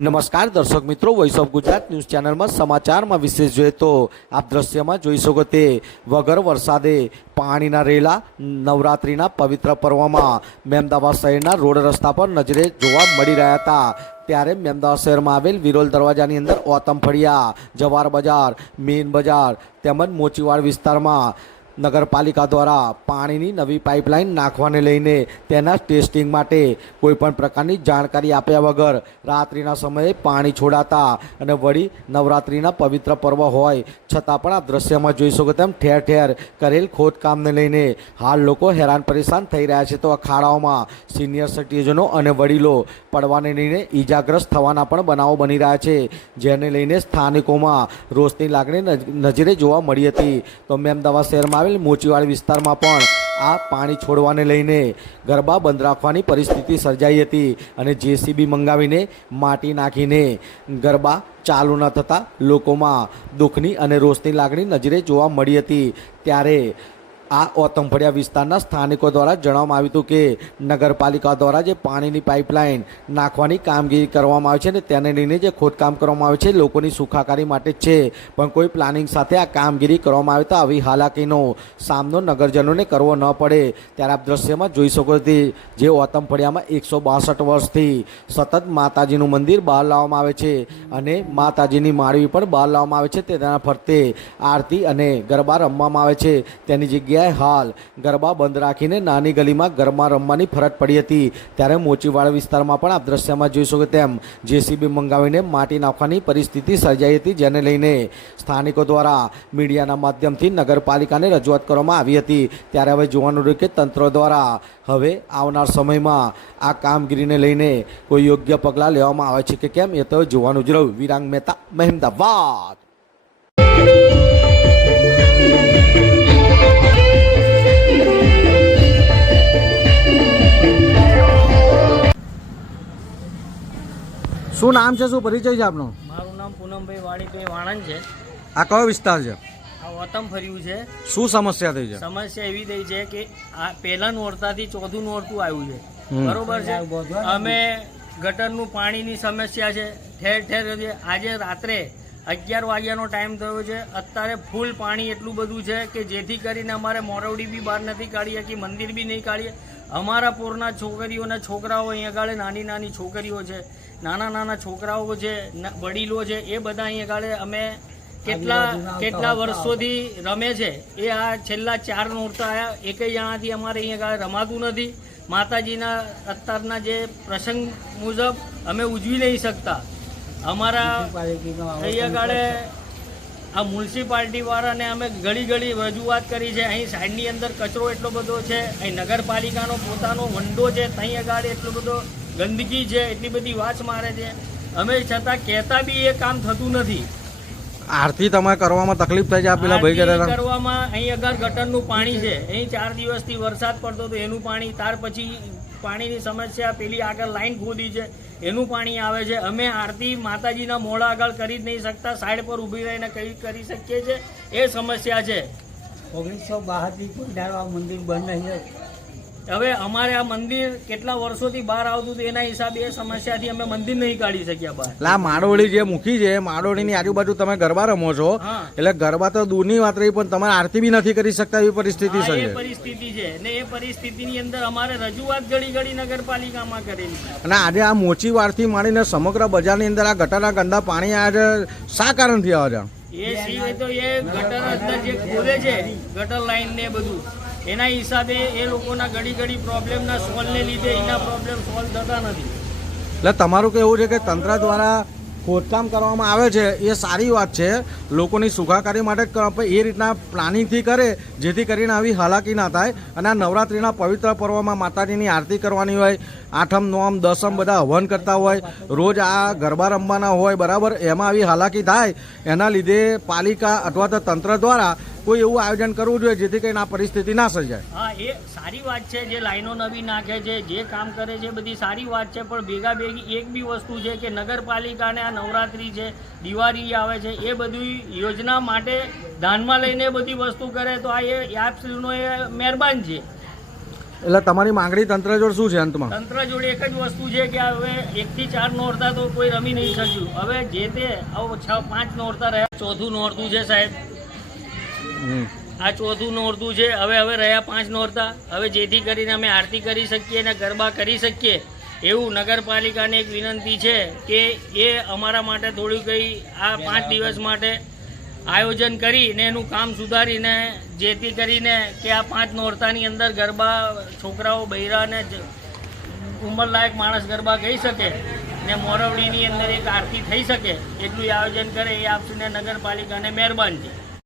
નમસ્કાર, દર્શક મિત્રો વોઇસ ઓફ ગુજરાત ન્યૂઝ ચેનલમાં સમાચારમાં વિશેષ જોઈએ તો આપ દ્રશ્યમાં જોઈ શકો તે વગર વરસાદે પાણીના રેલા, નવરાત્રિના પવિત્ર પર્વમાં મેમદાવાદ શહેરના રોડ રસ્તા પર નજરે જોવા મળી રહ્યા હતા. ત્યારે મેમદાવાદ શહેરમાં આવેલ વિરોલ દરવાજાની અંદર ઓતમ ફળિયા, જવાર બજાર, મેઇન બજાર તેમજ મોચીવાડ વિસ્તારમાં નગરપાલિકા દ્વારા પાણીની નવી પાઇપલાઇન નાખવાને લઈને તેના ટેસ્ટિંગ માટે કોઈપણ પ્રકારની જાણકારી આપ્યા વગર રાત્રિના સમયે પાણી છોડાતા અને વળી નવરાત્રિના પવિત્ર પર્વ હોય છતાં પણ આ દ્રશ્યમાં જોઈ શકો તેમ ઠેર ઠેર કરેલ ખોદકામને લઈને હાલ લોકો હેરાન પરેશાન થઈ રહ્યા છે. તો અખાડાઓમાં સિનિયર સિટીઝનો અને વડીલો પડવાને લઈને ઈજાગ્રસ્ત થવાના પણ બનાવો બની રહ્યા છે. જેને લઈને સ્થાનિકોમાં રોષની લાગણી નજ- નજરે જોવા મળી હતી. તો મેમદાવાદ શહેરમાં આવેલ મોચીવાડ વિસ્તારમાં પણ આ પાણી છોડવાને લઈને ગરબા બંધ રાખવાની પરિસ્થિતિ સર્જાઈ હતી અને જેસીબી મંગાવીને માટી નાખીને ગરબા ચાલુ ન થતાં લોકોમાં દુઃખની અને રોષની લાગણી નજરે જોવા મળી હતી. ત્યારે આ ઓતમફળિયા વિસ્તારના સ્થાનિકો દ્વારા જણાવવામાં આવ્યું હતું કે નગરપાલિકા દ્વારા જે પાણીની પાઇપલાઇન નાખવાની કામગીરી કરવામાં આવે છે ને તેને લઈને જે ખોદકામ કરવામાં આવે છે, લોકોની સુખાકારી માટે છે. પણ કોઈ પ્લાનિંગ સાથે આ કામગીરી કરવામાં આવે તો આવી હાલાકીનો સામનો નગરજનોને કરવો ન પડે. ત્યારે આપ દ્રશ્યમાં જોઈ શકો છો જે ઓતમફળિયામાં એકસો બાસઠ વર્ષથી સતત માતાજીનું મંદિર બહાર લાવવામાં આવે છે અને માતાજીની માળવી પણ બહાર લાવવામાં આવે છે. તેના ફરતે આરતી અને ગરબા રમવામાં આવે છે. તેની જગ્યાએ હાલ ગરબા બંધ રાખીને નાની ગલીમાં ગરબા રમવાની ફરજ પડી હતી. ત્યારે મોચીવાડા વિસ્તારમાં પણ આપ દ્રશ્યમાં જોઈ શકો તેમ જેસીબી મંગાવીને માટી નાખવાની પરિસ્થિતિ સર્જાઈ હતી જેને લઈને સ્થાનિકો દ્વારા મીડિયાના માધ્યમથી નગરપાલિકાને રજૂઆત કરવામાં આવી હતી. ત્યારે હવે જોવાનું રહ્યું કે તંત્ર દ્વારા હવે આવનાર સમયમાં આ કામગીરીને લઈને કોઈ યોગ્ય પગલાં લેવામાં આવે છે કે કેમ એ તો જોવાનું જ રહ્યું. વિરાંગ મહેતા, મહેમદાવાદ. શું નામ છે શું પરિચય છે આપનો? મારું નામ પૂનમભાઈ વાણીભાઈ વાણંદ છે. આ કયો વિસ્તાર છે? આ વતમ ફર્યું છે. શું સમસ્યા થઈ છે? સમસ્યા એવી થઈ છે કે આ પહેલા ઓરતાથી ચોથું નોરતું આવ્યું છે. બરોબર છે? અમે ગટરનું પાણીની સમસ્યા છે. ઠેર ઠેર આજે રાત્રે અગિયાર વાગ્યાનો ટાઈમ થયો છે. અત્યારે ફૂલ પાણી એટલું બધું છે કે જેથી કરીને અમારે મોરવડી બી બહાર નથી કાઢી કે મંદિર બી નહીં કાઢીએ અમારા પોરના છોકરીઓના છોકરાઓ અહીંયા આગળ નાની નાની છોકરીઓ છે નાના નાના છોકરાઓ છે વડીલો છે એ બધા અહીંયા આગળ અમે કેટલા કેટલા વર્ષોથી રમે છે એ આ છેલ્લા ચાર નોરતા આવ્યા એકેય જણાથી અમારે અહીંયા આગળ રમાતું નથી. માતાજીના અત્યારના જે પ્રસંગ મુજબ અમે ઉજવી નહીં શકતા. અમારા અહીંયા આગળ આ મ્યુનિસિપાલિટી વાળાને અમે ઘડી ઘડી રજૂઆત કરી છે. અહીં સાઈડની અંદર કચરો એટલો બધો છે અહીં નગરપાલિકાનો પોતાનો વંડો છે ત્યાં આગળ એટલો બધો ગંદકી છે એટલી બધી વાસ મારે છે. અમે છતાં કહેતા બી એ કામ થતું નથી. આરતી તમારે કરવામાં તકલીફ થાય છે આ પેલા ભાઈ કરવામાં અહીં આગળ ગટરનું પાણી છે. અહીં ચાર દિવસથી વરસાદ પડતો હતો એનું પાણી ત્યાર પછી પાણીની સમસ્યા, પેલી આગળ લાઈન ખોદી છે, એનું પાણી આવે છે. અમે આરતી માતાજીના મોડા આગળ કરી જ નહીં શકતા, સાઈડ પર ઊભી રહીને કઈ કરી શકીએ છીએ. એ સમસ્યા છે. ઓગણીસો બારથી કોઈ મંદિર બંધ નહીં હવે અમારે આ મંદિર કેટલા વર્ષોથી બહાર આવતું હતું એના હિસાબે એ સમસ્યાથી અમે મંદિર નહીં કાઢી શક્યા બહાર. લા માડોળી જે મૂકી છે માડોળીની આજુબાજુ તમે ગરબા રમો છો એટલે ગરબા તો દૂરની વાત રહી પણ તમારે આરતી બી નથી કરી શકતા એવી પરિસ્થિતિ છે. એ પરિસ્થિતિ છે. ને એ પરિસ્થિતિની અંદર અમારે રજૂઆત ઘડી ઘડી નગરપાલિકામાં કરેલી. અને આજે આ મોચી વારથી માંડીને સમગ્ર બજારની અંદર આ ગટરના ગંદા પાણી આજે શા કારણથી આવે છે? એ સિવાય તો એ ગટર અંદર જે ખોલે છે ગટર લાઈન ને બધું. એના હિસાબે એ લોકોના ઘડી ઘડી પ્રોબ્લેમના સોલ્વને લીધે એના પ્રોબ્લેમ સોલ્વ થતા નથી. એટલે તમારું કેવું છે કે તંત્ર દ્વારા ખોદકામ કરવામાં આવે છે, એ સારી વાત છે. લોકોની સુખાકારી માટે એ રીતના પ્લાનિંગથી કરે, જેથી કરીને આવી હાલાકી ના થાય. અને આ નવરાત્રિના પવિત્ર પર્વમાં માતાજીની આરતી કરવાની હોય, આઠમ, નોમ, દસમ બધા હવન કરતા હોય, રોજ આ ગરબા રમવાના હોય, બરાબર, એમાં આવી હાલાકી થાય. એના લીધે પાલિકા અથવા તો તંત્ર દ્વારા કોઈ એવું આયોજન કરવું જોઈએ જેથી કરીને આ પરિસ્થિતિ ના સર્જાય. હા એ સારી વાત છે. જે લાઈનો નવી નાખે છે જે કામ કરે છે બધી સારી વાત છે પણ ભેગા ભેગી એક બી વસ્તુ છે કે નગરપાલિકાને આ નવરાત્રી છે દિવાળી આવે છે એ બધી યોજના માટે ધ્યાનમાં લઈને બધી વસ્તુ કરે તો આ એ આપશ્રીનો એ મહેરબાન છે. એટલે તમારી માંગણી તંત્ર જોડ શું છે અંતમાં? તંત્ર જોડે એક જ વસ્તુ છે કે હવે એકથી ચાર નોરતા તો કોઈ રમી નહીં શક્યું. હવે જે તે આવો છ પાંચ નોરતા રહ્યા ચોથું નોરતું છે સાહેબ. આ ચોથું નોરતું છે. હવે હવે રહ્યા પાંચ નોરતા. હવે જેથી કરીને અમે આરતી કરી શકીએ અને ગરબા કરી શકીએ. એવું નગરપાલિકાને એક વિનંતી છે કે એ અમારા માટે થોડું કંઈ આ પાંચ દિવસ માટે આયોજન કરીને એનું કામ સુધારીને, જેથી કરીને કે આ પાંચ નોરતાની અંદર ગરબા છોકરાઓ બૈરાને ઉંમરલાયક માણસ ગરબા ગઈ શકે ને મોરવડીની અંદર એક આરતી થઈ શકે, એટલું આયોજન કરે, એ આપશીને નગરપાલિકાને મહેરબાન છે